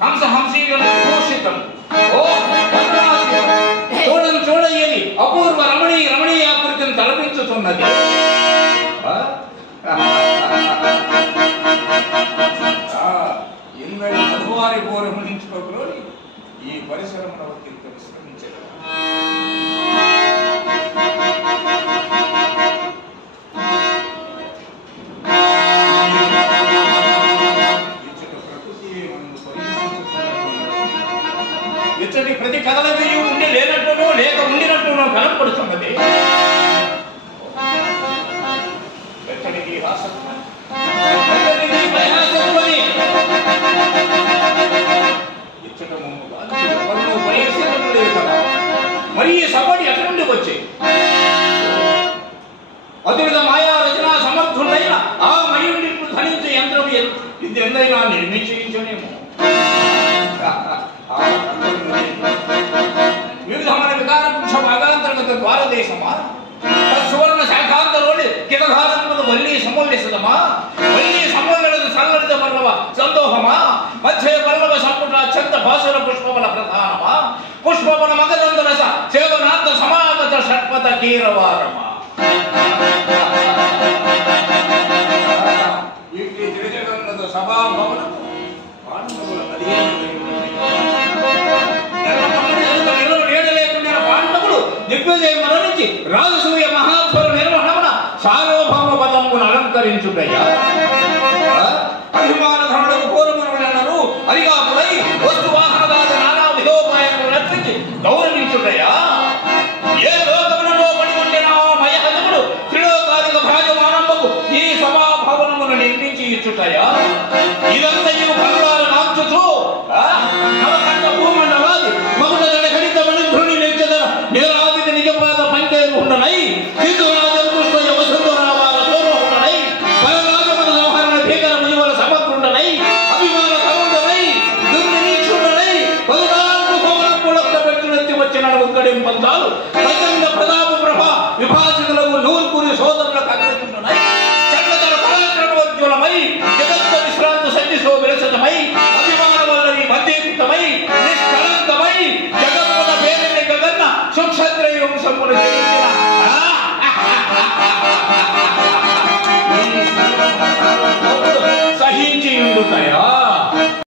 హంస హంసీయులను పోషితం ఓ చూడని చూడయ్యని అపూర్వ రమణీయాకృతిని తలపించుతున్నది. ఇందరి మధువారి పూర్వమించుకోని ఈ పరిశ్రమను ఒత్తిడితో విశ్రమించారు. ఇచ్చటి ప్రతి కథలకి ఉండి లేనట్టునో లేక ఉండినట్టునో కనపడుతున్నది. మరి ఈ సభని ఎక్కడి నుండి వచ్చే అతువిధ మాయా రచన సమర్థుడైన ఆ మయుడిని ధరించే యంత్రం ఇది ఎందైనా నిర్మించేమో. వివిధమైన వికారపుంక్ష భాగాంతర్గత ద్వారదేశమా సువర్ణ శాఖాంతరోడి కితఘాతములకు వల్లి సమ్మల్లిసదమా వల్లి సమ్మల్లడు సల్లడిత పర్లవ సందోహమా మధ్య పర్లవ సంపుట అత్యంత భాసుర పుష్పవన ప్రధానమా పుష్పవన మగదందరస సేవనాంత సమాగత షట్పథ కీరవారమా. జగజగన్నత సభాభవనము పాండవుల పాండవులు దిగ్విజయం మరణించి రాజసూయ మహాత్వర నిర్వహణ సార్వభౌమ పదమును అలంకరించుటయ్యా. అభిమానధనులకు పూర్వములను అరిగాపులై వస్తువాహనదాత నానా విధోపాయములు నర్పించి గౌరవించుటయ్యా. ఏ లోకములలో పడి ఉండిన మయహజముడు త్రిలోకాదిక భాజమానంబకు ఈ సభాభవనమును నిర్మించి ఇచ్చుటయ్యా. ఇదంతయు బంగారు నాంచుచు నవకంఠ భూమండలాది మగుడ గణిత మణిధ్రుని నిత్యదన నిరాదిత నిజపాద పంకేరు ఉండనై సిద్ధురాజం కృష్ణ యమసుందరావాల తోర్వ ఉండనై బలరాజమన సంహరణ భీకర మునివల సమగ్రుండనై అభిమాన సముండనై దుర్నిరీక్షుడనై 14 భవనం పులక్త పెట్టునెత్తి వచ్చిన ఉక్కడిం పంతాలు ప్రచండ ప్రతాప ప్రభ విభాషకులకు నూర్పురి సోదరులకు అగ్రతుండనై చండతర పరాక్రమోజ్వలమై జగత్త విశ్రాంత సన్నిసో విరసతమై అభిమాన వల్లరి మధ్యయుక్తమై నిష్కళంకమై జగత్తుల పేరుని గగన్న సుక్షత్రయ వంశమును జయించిన సహించి ఉండుతాయా.